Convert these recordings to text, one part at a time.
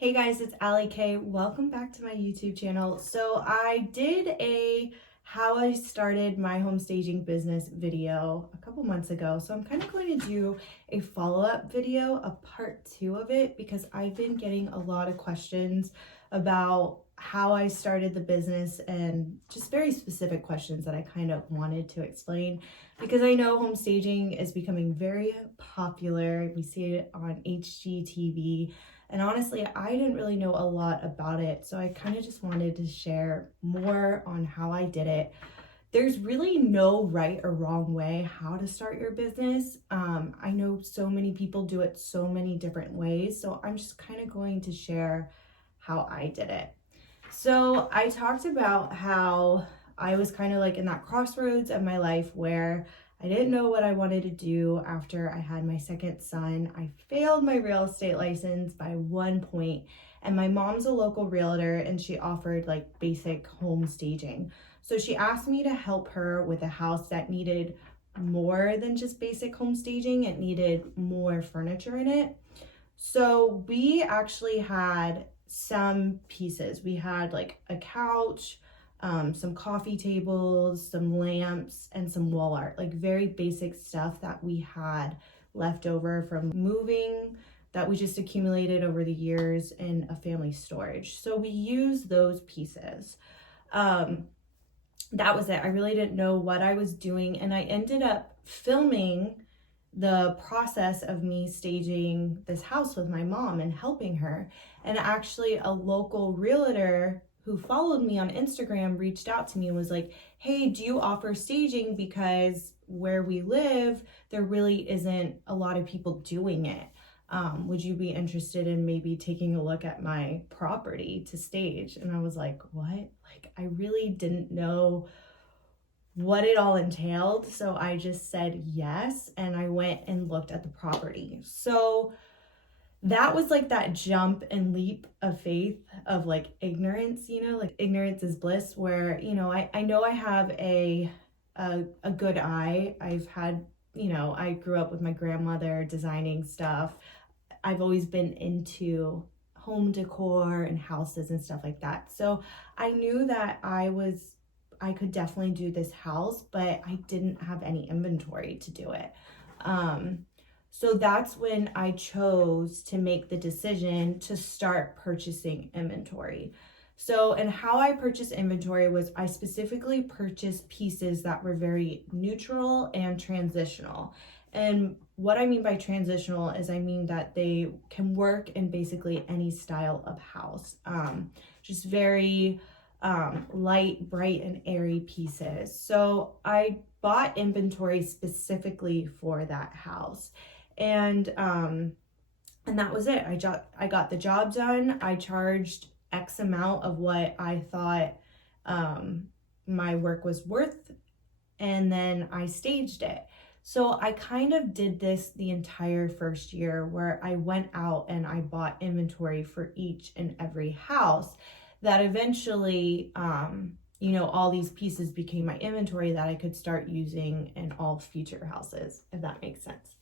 Hey guys, it's Allie K. Welcome back to my YouTube channel. So I did a how I started my home staging business video a couple months ago. So I'm kind of going to do a follow-up video, a part 2 of it, because I've been getting a lot of questions about how I started the business and just very specific questions that I kind of wanted to explain because I know home staging is becoming very popular. We see it on HGTV. And honestly, I didn't really know a lot about it, so I kind of just wanted to share more on how I did it. There's really no right or wrong way how to start your business. I know so many people do it so many different ways, so I'm just kind of going to share how I did it. So I talked about how I was kind of like in that crossroads of my life where I didn't know what I wanted to do after I had my second son. I failed my real estate license by 1 point, and my mom's a local realtor and she offered like basic home staging. So she asked me to help her with a house that needed more than just basic home staging. It needed more furniture in it. So we actually had some pieces. We had like a couch, some coffee tables, some lamps, and some wall art, like very basic stuff that we had left over from moving that we just accumulated over the years in a family storage. So we used those pieces. That was it. I really didn't know what I was doing, and I ended up filming the process of me staging this house with my mom and helping her. And actually a local realtor who followed me on Instagram reached out to me and was like, hey, do you offer staging? Because where we live, there really isn't a lot of people doing it. Would you be interested in maybe taking a look at my property to stage? And I was like, what? Like, I really didn't know what it all entailed. So I just said yes, and I went and looked at the property. So that was like that jump and leap of faith of like ignorance, like ignorance is bliss, where, I know I have a good eye. I've had, I grew up with my grandmother designing stuff. I've always been into home decor and houses and stuff like that. So I knew that I could definitely do this house, but I didn't have any inventory to do it. So that's when I chose to make the decision to start purchasing inventory. So, and how I purchased inventory was I specifically purchased pieces that were very neutral and transitional. And what I mean by transitional is I mean that they can work in basically any style of house. Just very light, bright, and airy pieces. So I bought inventory specifically for that house. And that was it. I got the job done. I charged X amount of what I thought my work was worth, and then I staged it. So I kind of did this the entire first year where I went out and I bought inventory for each and every house that eventually, all these pieces became my inventory that I could start using in all future houses, if that makes sense.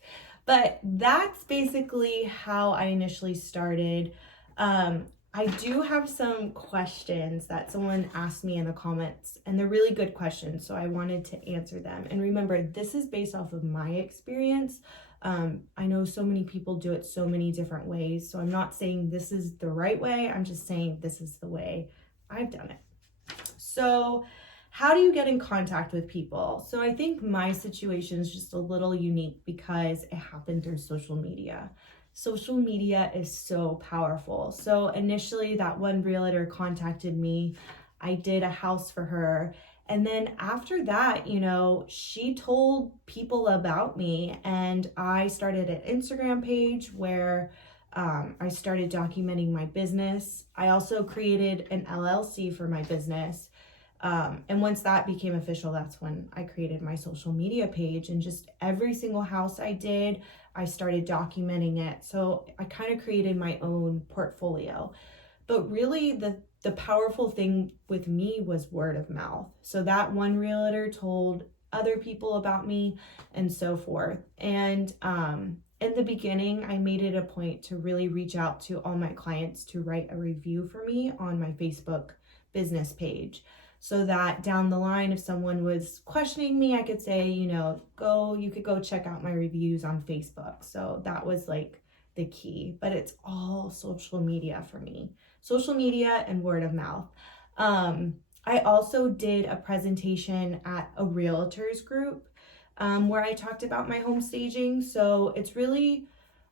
But that's basically how I initially started. I do have some questions that someone asked me in the comments, and they're really good questions, so I wanted to answer them. And remember, this is based off of my experience. I know so many people do it so many different ways, so I'm not saying this is the right way. I'm just saying this is the way I've done it. So how do you get in contact with people? So I think my situation is just a little unique because it happened through social media. Social media is so powerful. So initially that one realtor contacted me. I did a house for her. And then after that, she told people about me, and I started an Instagram page where I started documenting my business. I also created an LLC for my business. And once that became official, that's when I created my social media page, and just every single house I did, I started documenting it. So I kind of created my own portfolio. But really the powerful thing with me was word of mouth. So that one realtor told other people about me and so forth. And in the beginning, I made it a point to really reach out to all my clients to write a review for me on my Facebook business page, so that down the line, if someone was questioning me, I could say, you could go check out my reviews on Facebook. So that was like the key, but it's all social media for me, social media and word of mouth. I also did a presentation at a realtors group where I talked about my home staging. So it's really,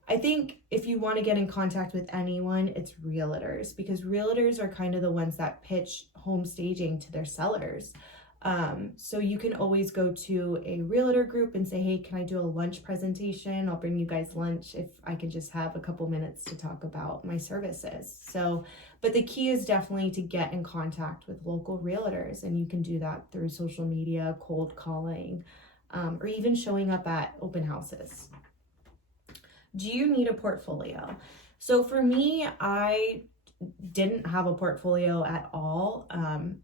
I think if you want to get in contact with anyone, it's realtors, because realtors are kind of the ones that pitch home staging to their sellers. So you can always go to a realtor group and say, hey, can I do a lunch presentation? I'll bring you guys lunch if I can just have a couple minutes to talk about my services. So, but the key is definitely to get in contact with local realtors, and you can do that through social media, cold calling, or even showing up at open houses. Do you need a portfolio? So for me, I didn't have a portfolio at all,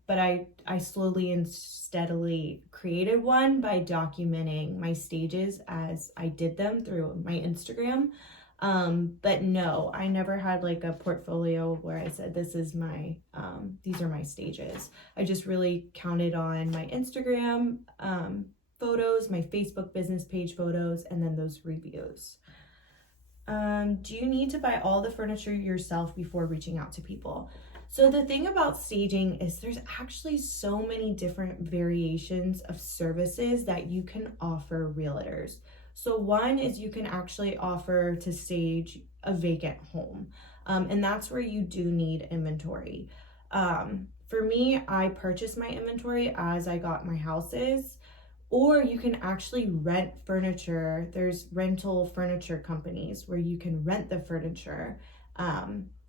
but I slowly and steadily created one by documenting my stages as I did them through my Instagram. But no, I never had like a portfolio where I said, this is my, these are my stages. I just really counted on my Instagram photos, my Facebook business page photos, and then those reviews. Do you need to buy all the furniture yourself before reaching out to people? So the thing about staging is there's actually so many different variations of services that you can offer realtors. So one is you can actually offer to stage a vacant home, and that's where you do need inventory. For me, I purchased my inventory as I got my houses. Or you can actually rent furniture. There's rental furniture companies where you can rent the furniture.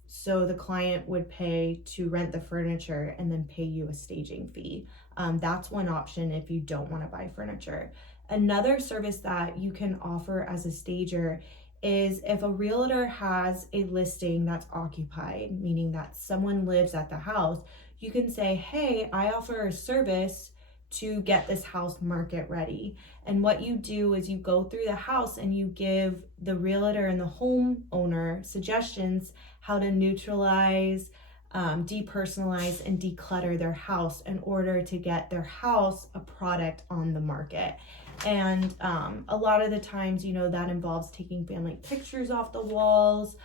So the client would pay to rent the furniture and then pay you a staging fee. That's one option if you don't want to buy furniture. Another service that you can offer as a stager is if a realtor has a listing that's occupied, meaning that someone lives at the house, you can say, hey, I offer a service to get this house market ready. And what you do is you go through the house and you give the realtor and the homeowner suggestions how to neutralize, depersonalize, and declutter their house in order to get their house a product on the market. And a lot of the times, that involves taking family pictures off the walls,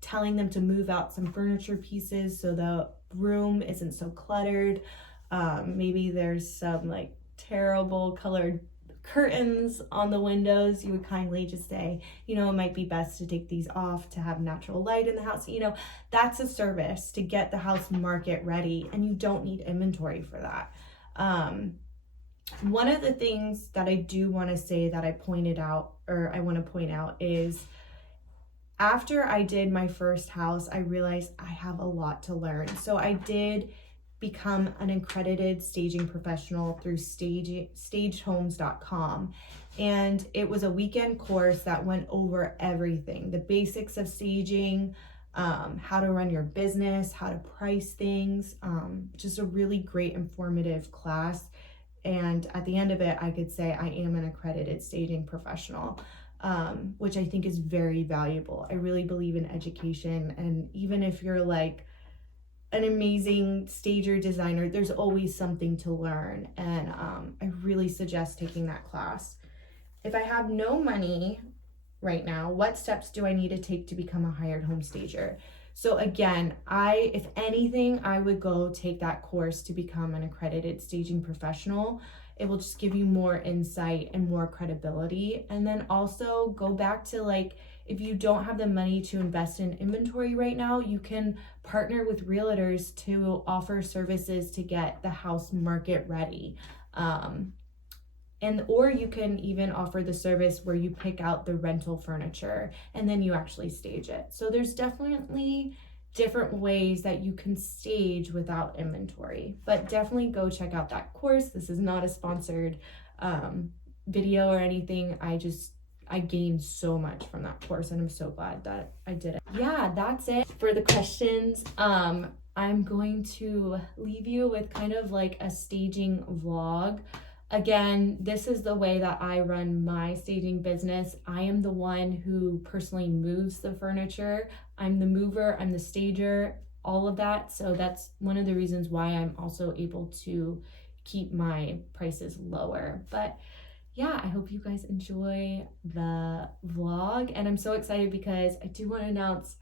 telling them to move out some furniture pieces so the room isn't so cluttered. Maybe there's some like terrible colored curtains on the windows. You would kindly just say, it might be best to take these off to have natural light in the house. That's a service to get the house market ready, and you don't need inventory for that. One of the things that I do want to say that I want to point out is after I did my first house, I realized I have a lot to learn. So I did become an accredited staging professional through stagedhomes.com. And it was a weekend course that went over everything, the basics of staging, how to run your business, how to price things, just a really great informative class. And at the end of it, I could say I am an accredited staging professional, which I think is very valuable. I really believe in education. And even if you're like an amazing stager designer, there's always something to learn. And I really suggest taking that class. If I have no money right now, what steps do I need to take to become a hired home stager? So again, if anything, I would go take that course to become an accredited staging professional. It will just give you more insight and more credibility. And then also go back to if you don't have the money to invest in inventory right now, you can partner with realtors to offer services to get the house market ready. Or you can even offer the service where you pick out the rental furniture and then you actually stage it. So there's definitely different ways that you can stage without inventory, but definitely go check out that course. This is not a sponsored video or anything. I gained so much from that course, and I'm so glad that I did it. Yeah, that's it for the questions. I'm going to leave you with kind of like a staging vlog. Again, this is the way that I run my staging business. I am the one who personally moves the furniture. I'm the mover, I'm the stager, all of that. So that's one of the reasons why I'm also able to keep my prices lower. But yeah, I hope you guys enjoy the vlog, and I'm so excited because I do want to announce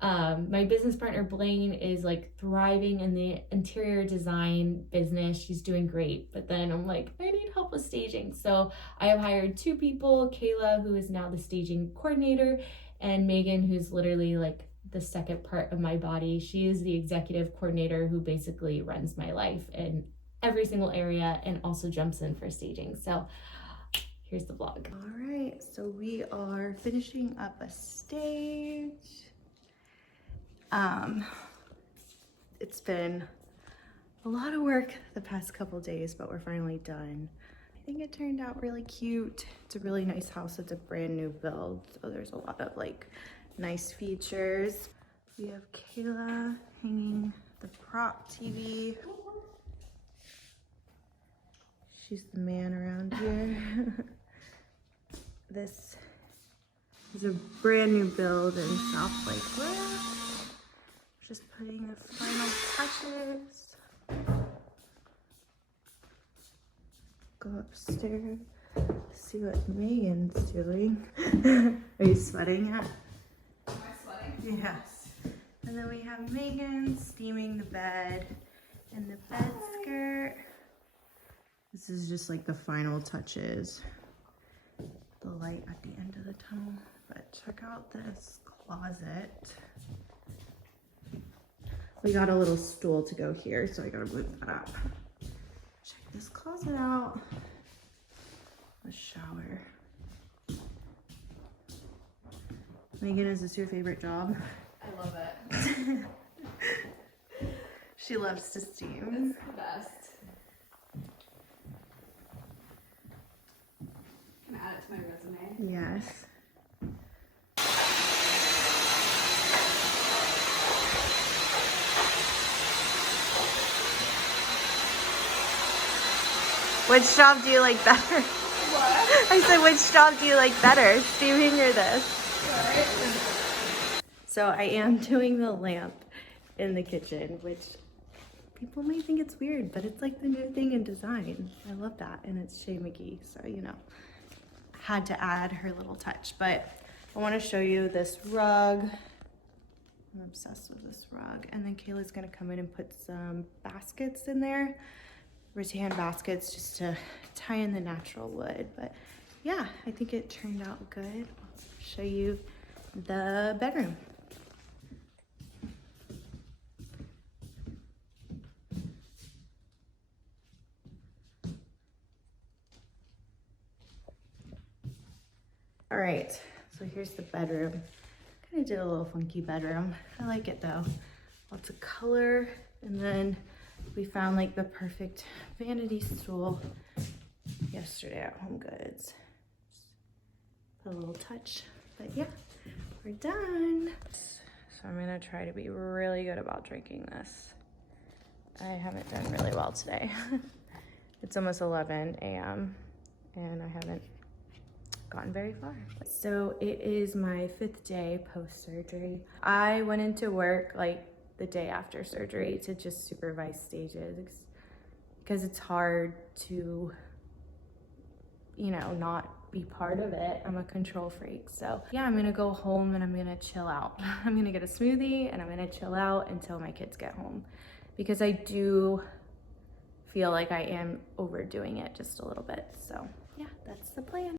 my business partner Blaine is like thriving in the interior design business. She's doing great, but then I'm like, I need help with staging. So I have hired 2 people, Kayla, who is now the staging coordinator, and Megan, who's literally like the second part of my body. She is the executive coordinator who basically runs my life in every single area and also jumps in for staging. So here's the vlog. All right, so we are finishing up a stage. It's been a lot of work the past couple days, but we're finally done. I think it turned out really cute. It's a really nice house. It's a brand new build, so there's a lot of like nice features. We have Kayla hanging the prop TV. She's the man around here. This is a brand new build in South Lakewood. Just putting the final touches. Go upstairs, see what Megan's doing. Are you sweating yet? Am I sweating? Yes. And then we have Megan steaming the bed and the bed skirt. This is just like the final touches. The light at the end of the tunnel. But check out this closet. We got a little stool to go here, so I gotta move that up. Check this closet out. The shower. Megan, is this your favorite job? I love it. She loves to steam. It's the best. Can I add it to my resume? Yes. Which job do you like better? What? I said, which job do you like better, steaming or this? So I am doing the lamp in the kitchen, which people may think it's weird, but it's like the new thing in design. I love that, and it's Shay McGee, so you know, had to add her little touch. But I want to show you this rug. I'm obsessed with this rug. And then Kayla's gonna come in and put some baskets in there, rattan baskets, just to tie in the natural wood. But yeah, I think it turned out good. I'll show you the bedroom. All right, so here's the bedroom. Kind of did a little funky bedroom. I like it though. Lots of color. And then we found like the perfect vanity stool yesterday at Home Goods. Just put a little touch, but yeah, we're done. So I'm gonna try to be really good about drinking this. I haven't done really well today. It's almost 11 a.m. and I haven't gotten very far. So it is my 5th day post-surgery. I went into work like the day after surgery to just supervise stages because it's hard to, you know, not be part of it. I'm a control freak. So yeah, I'm gonna go home and I'm gonna chill out. I'm gonna get a smoothie and I'm gonna chill out until my kids get home, because I do feel like I am overdoing it just a little bit. So yeah, that's the plan.